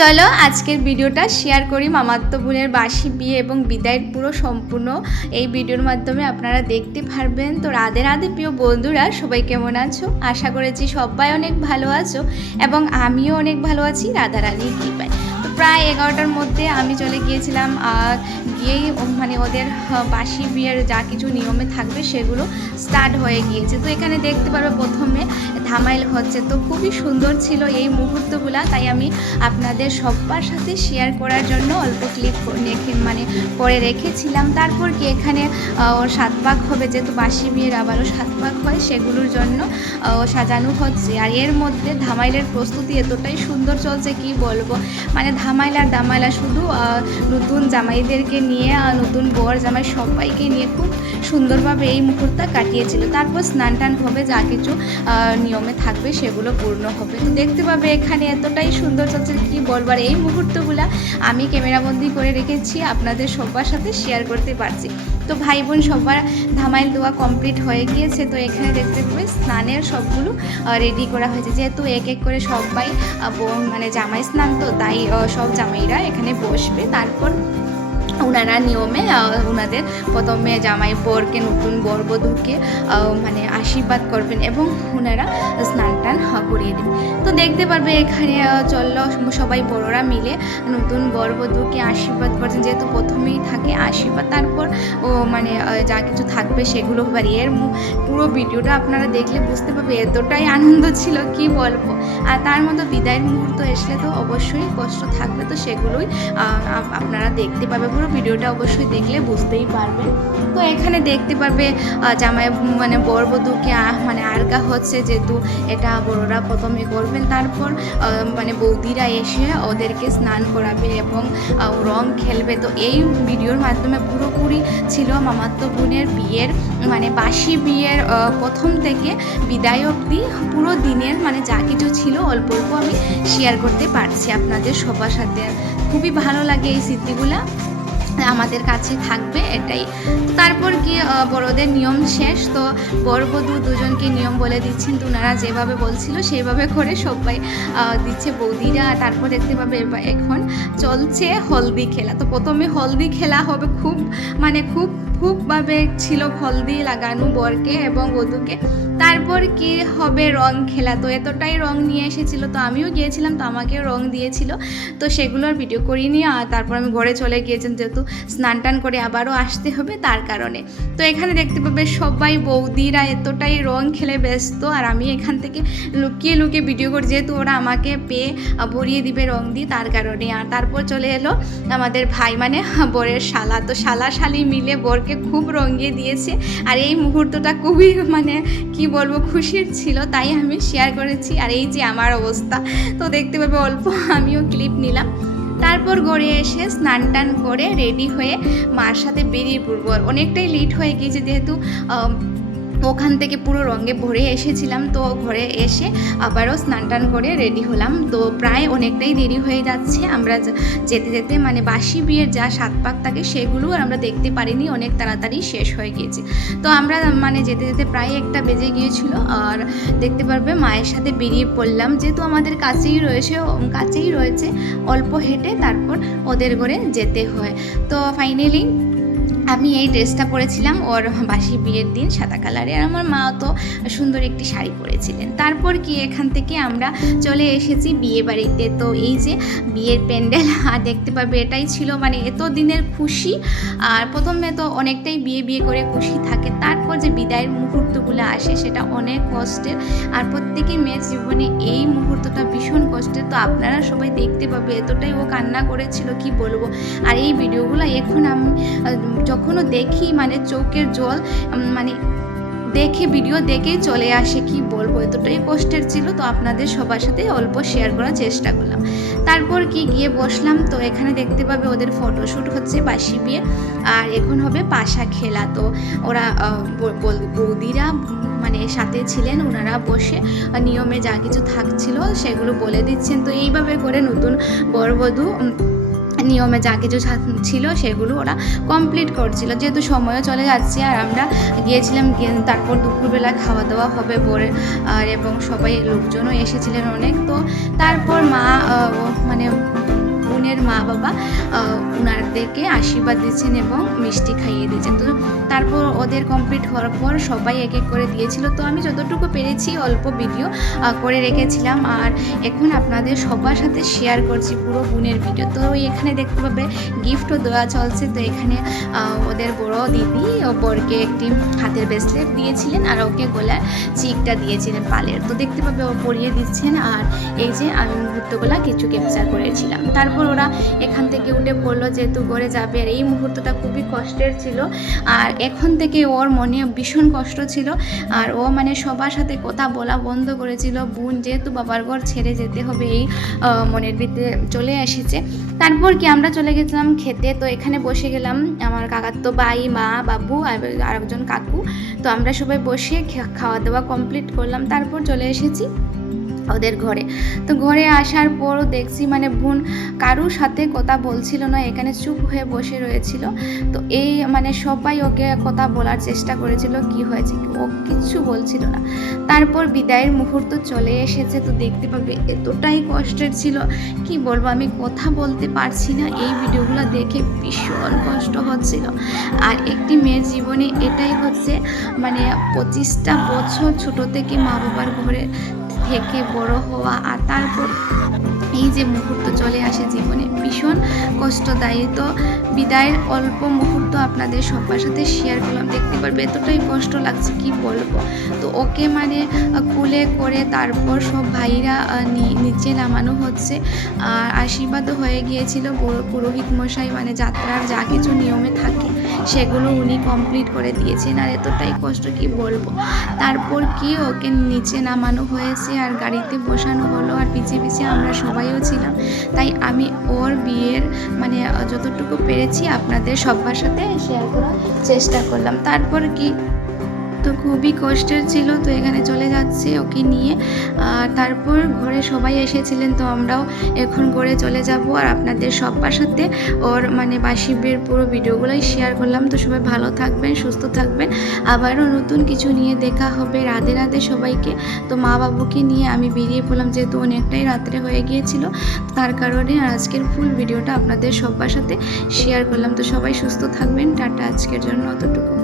চলো আজকের ভিডিওটা শেয়ার করি মামাতো বোনের বাসি বিয়ে এবং বিদায়ের পুরো সম্পূর্ণ এই ভিডিওর মাধ্যমে আপনারা দেখতে পারবেন। তো রাধে রাধে প্রিয় বন্ধুরা, সবাই কেমন আছো? আশা করেছি সবাই অনেক ভালো আছো এবং আমিও অনেক ভালো আছি রাধারানীর কৃপায়। তো প্রায় 11টার মধ্যে আমি চলে গিয়েছিলাম, গিয়েই মানে ওদের বাসি বিয়ের যা কিছু নিয়মে থাকবে সেগুলো স্টার্ট হয়ে গিয়েছে। তো এখানে দেখতে পারবে প্রথমে ধামাইল হচ্ছে, তো খুবই সুন্দর ছিল এই মুহূর্তগুলো, তাই আমি আপনাদের সবার সাথে শেয়ার করার জন্য অল্প ক্লিপ করে রেখেছিলাম। তারপর কি এখানে ওর 7 পাক হবে, যেহেতু বাসি বিয়ের আবারও 7 পাক হয়, সেগুলোর জন্য সাজানো হচ্ছে। আর এর মধ্যে ধামাইলের প্রস্তুতি এতটাই সুন্দর চলছে কি বলবো, মানে ধামাইল আর দামাইলা শুধু নতুন জামাইদেরকে নিয়ে, নতুন বর জামাই সবাইকে নিয়ে খুব সুন্দরভাবে এই মুহূর্তটা কাটিয়েছিল। তারপর স্নান টান হবে, যা কিছু নিয়মে থাকবে সেগুলো পূর্ণ হবে। তো দেখতে পাবে এখানে এতটাই সুন্দর চলছে কি বলবার, এই মুহূর্তগুলো আমি ক্যামেরাবন্দি করে রেখেছি, আপনাদের সবার সাথে শেয়ার করতে পারছি। তো ভাই বোন সবার ধামাইল দেওয়া কমপ্লিট হয়ে গিয়েছে। তো এখানে দেখতে পাবে স্নানের সবগুলো রেডি করা হয়েছে, যেহেতু এক এক করে সবাই মানে জামাই স্নান, তো তাই সব জামাইরা এখানে বসবে। তারপর ওনারা নিয়মে ওনাদের প্রথমে জামাই বরকে, নতুন বর বধূকে মানে আশীর্বাদ করবেন এবং ওনারা স্নান টান করিয়ে দেবেন। তো দেখতে পারবে এখানে চললো সবাই বড়রা মিলে নতুন বর বধূকে আশীর্বাদ করছেন, যেহেতু প্রথমেই থাকে আশীর্বাদ, তারপর মানে যা কিছু থাকবে সেগুলো হবে। এর পুরো ভিডিওটা আপনারা দেখলে বুঝতে পারবে এতটাই আনন্দ ছিল কি বলবো। আর তার মধ্যে বিদায়ের মুহূর্ত আসলে তো অবশ্যই কষ্ট থাকবে, তো সেগুলোই আপনারা দেখতে পাবে। পুরো ভিডিওটা অবশ্যই দেখলে বুঝতেই পারবেন। তো এখানে দেখতে পারবে জামাই মানে বর বধূকে মানে আরগা হচ্ছে, যেহেতু এটা বড়রা প্রথমে করবেন, তারপর মানে বৌদিরা এসে ওদেরকে স্নান করাবে এবং রং খেলবে। তো এই ভিডিওর মাধ্যমে পুরোপুরি ছিল মামাতো বোনের বিয়ের মানে বাসি বিয়ের প্রথম থেকে বিদায় অবধি পুরো দিনের মানে যা কিছু ছিল অল্প অল্প আমি শেয়ার করতে পারছি আপনাদের সবার সাথে। খুবই ভালো লাগে এই স্মৃতিগুলা, আমাদের কাছে থাকবে এটাই। তারপর কি বড়দের নিয়ম শেষ, তো বর বধূ দুজনকে নিয়ম বলে দিচ্ছেন, তো ওনারা যেভাবে বলছিল সেইভাবে করে সবাই দিচ্ছে বৌদিরা। তারপর দেখতে পাবে এখন চলছে হলদি খেলা। তো প্রথমে হলদি খেলা হবে, খুবভাবে ছিল হলদি লাগানো বরকে এবং বধূকে। তারপর কি হবে রং খেলা। তো এতটাই রং নিয়ে এসেছিলো, তো আমিও গিয়েছিলাম, তো আমাকে রং দিয়েছিল, তো সেগুলোর ভিডিও করিনি। আর তারপর আমি ঘরে চলে গিয়েছিলাম, যেহেতু স্নান টান করে আবারও আসতে হবে তার কারণে। তো এখানে দেখতে পাবে সবাই বৌদিরা এতটাই রং খেলে ব্যস্ত, আর আমি এখান থেকে লুকিয়ে লুকিয়ে ভিডিও করি, যেহেতু ওরা আমাকে পেয়ে ভরিয়ে দিবে রং দিয়ে, তার কারণে। আর তারপর চলে এলো আমাদের ভাই মানে বরের শালা, তো শালা শালি মিলে বরকে খুব রঙিয়ে দিয়েছে। আর এই মুহূর্তটা খুবই মানে কি বলবো খুশির ছিল, তাই আমি শেয়ার করেছি। আর এই যে আমার অবস্থা, তো দেখতে পাবে অল্প আমিও ক্লিপ নিলাম। তারপর ঘরে এসে স্নান টান করে রেডি হয়ে মার সাথে বেরিয়ে পড়বো। অনেকটাই লেট হয়ে গিয়েছে, যেহেতু ওখান থেকে পুরো রঙে ভরে এসেছিলাম। তো ঘরে এসে আবারও স্নান টান করে রেডি হলাম। তো প্রায় অনেকটাই দেরি হয়ে যাচ্ছে, আমরা যেতে যেতে মানে বাসি বিয়ের যা 7 পাক থাকে সেগুলো আর আমরা দেখতে পারিনি, অনেক তাড়াতাড়ি শেষ হয়ে গিয়েছে। তো আমরা মানে যেতে যেতে প্রায় 1টা বেজে গিয়েছিল। আর দেখতে পারবে মায়ের সাথে বেরিয়ে পড়লাম, যেহেতু আমাদের কাছেই রয়েছে অল্প হেঁটে তারপর ওদের ঘরে যেতে হয়। তো ফাইনালি আমি এই ড্রেসটা পরেছিলাম ওর বাসি বিয়ের দিন, সাদা কালারের। আর আমার মা তো সুন্দর একটি শাড়ি পরেছিলেন। তারপর কি এখান থেকে আমরা চলে এসেছি বিয়ে বাড়িতে। তো এই যে বিয়ের প্যান্ডেল, আর দেখতে পাবে এটাই ছিল মানে এত দিনের খুশি। আর প্রথমে তো অনেকটাই বিয়ে করে খুশি থাকে, তারপর যে বিদায়ের মুহূর্তগুলো আসে সেটা অনেক কষ্টের। আর প্রত্যেকের মেয়ের জীবনে এই মুহূর্তটা ভীষণ কষ্টের। তো আপনারা সবাই দেখতে পাবে এতটাই ও কান্না করেছিল কি বলবো। আর এই ভিডিওগুলো এখন আমি যখনও দেখি মানে চোখের জল মানে ভিডিও দেখেই চলে আসে কি বলবো, এতটাই কষ্টের ছিল। তো আপনাদের সবার সাথে অল্প শেয়ার করার চেষ্টা করলাম। তারপর কি গিয়ে বসলাম, তো এখানে দেখতে পাবে ওদের ফটোশ্যুট হচ্ছে বাসি বিয়ে, আর এখন হবে পাশা খেলা। তো ওরা বৌদিরা মানে সাথে ছিলেন, ওনারা বসে নিয়মে যা কিছু থাকছিল সেগুলো বলে দিচ্ছেন। তো এইভাবে করে নতুন বরবধূ নিয়মে যা কিছু ছিল সেগুলো ওরা কমপ্লিট করছিল, যেহেতু সময়ও চলে যাচ্ছে। আর আমরা গিয়েছিলাম, তারপর দুপুরবেলা খাওয়া দাওয়া হবে বরের, আর এবং সবাই লোকজনও এসেছিলেন অনেক। তো তারপর মা মানে বোনের মা বাবা ওনাদেরকে আশীর্বাদ দিচ্ছেন এবং মিষ্টি খাইয়ে দিয়েছেন। তো তারপর ওদের কমপ্লিট হওয়ার পর সবাই এক এক করে দিয়েছিল। তো আমি যতটুকু পেরেছি অল্প ভিডিও করে রেখেছিলাম, আর এখন আপনাদের সবার সাথে শেয়ার করছি পুরো বোনের ভিডিও। তো এখানে দেখতে পাবে গিফটও দেওয়া চলছে। তো এখানে ওদের বড় দিদি ও বরকে একটি হাতের ব্রেসলেট দিয়েছিলেন আর ওকে গলার চিকটা দিয়েছিলেন পালের। তো দেখতে পাবে ও পরিয়ে দিচ্ছেন, আর এই যে আমি মুহূর্তগুলো কিছু ক্যাপচার করেছিলাম। তারপর ওরা এখান থেকে উঠে পড়লো যেহেতু ঘরে যাবে, আর এই মুহূর্তটা খুবই কষ্টের ছিল। আর এখন থেকে ওর মনে ভীষণ কষ্ট ছিল, আর ও মানে সবার সাথে কথা বলা বন্ধ করেছিল। বোন যেহেতু বাবার ঘর ছেড়ে যেতে হবে এই মনের ভিতরে চলে এসেছে। তারপর কি আমরা চলে গেছিলাম খেতে। তো এখানে বসে গেলাম, আমার কাকাতো ভাই, মা, বাবু আর একজন কাকু। তো আমরা সবাই বসে খাওয়া দাওয়া কমপ্লিট করলাম। তারপর চলে এসেছি ওদের ঘরে। তো ঘরে আসার পরও দেখছি মানে বোন কারুর সাথে কথা বলছিল না, এখানে চুপ হয়ে বসে রয়েছিল। তো এই মানে সবাই ওকে কথা বলার চেষ্টা করেছিল কি হয়েছে, ও কিচ্ছু বলছিল না। তারপর বিদায়ের মুহূর্ত চলে এসেছে। তো দেখতে পাবে এতটাই কষ্টের ছিল কি বলবো, আমি কথা বলতে পারছি না। এই ভিডিওগুলো দেখে ভীষণ কষ্ট হচ্ছিল। আর একটি মেয়ের জীবনে এটাই হচ্ছে মানে 25টা বছর ছোট থেকে মা বাবার ঘরে থেকে বড় হওয়া, আর তারপর এই যে মুহূর্ত চলে আসে জীবনে ভীষণ কষ্টদায়ী। তো বিদায়ের অল্প মুহূর্ত আপনাদের সবার সাথে শেয়ার করলাম। দেখতে পারবে এতটাই কষ্ট লাগছে কি বলবো। তো ওকে মানে কুলে করে তারপর সব ভাইরা নিচে নামানো হচ্ছে, আর আশীর্বাদও হয়ে গিয়েছিল। পুরোহিত মশাই মানে যাত্রার যা কিছু নিয়মে থাকে সেগুলো উনি কমপ্লিট করে দিয়েছেন। আর এতটাই কষ্ট কি বলবো। তারপর কি ওকে নিচে নামানো হয়েছে আর গাড়িতে বসানো হলো, আর পিছিয়ে পিছিয়ে আমরা সবাইও ছিলাম। তাই আমি ওর বিয়ের মানে যতটুকু পেরেছি আপনাদের সবার সাথে শেয়ার করার চেষ্টা করলাম। তারপর কি তো খুবই কষ্টের ছিল। তো এখানে চলে যাচ্ছে ওকে নিয়ে, আর তারপর ঘরে সবাই এসেছিলেন। তো আমরাও এখন ঘরে চলে যাব, আর আপনাদের সবার সাথে ওর মানে বাসি বিয়ের পুরো ভিডিওগুলোই শেয়ার করলাম। তো সবাই ভালো থাকবেন, সুস্থ থাকবেন, আবারও নতুন কিছু নিয়ে দেখা হবে। রাধে রাধে সবাইকে। তো মা বাবুকে নিয়ে আমি বেরিয়ে পড়লাম, যেহেতু অনেকটাই রাত্রে হয়ে গিয়েছিল তার কারণে। আর আজকের ফুল ভিডিওটা আপনাদের সবার সাথে শেয়ার করলাম। তো সবাই সুস্থ থাকবেন, টাটা, আজকের জন্য অতটুকু।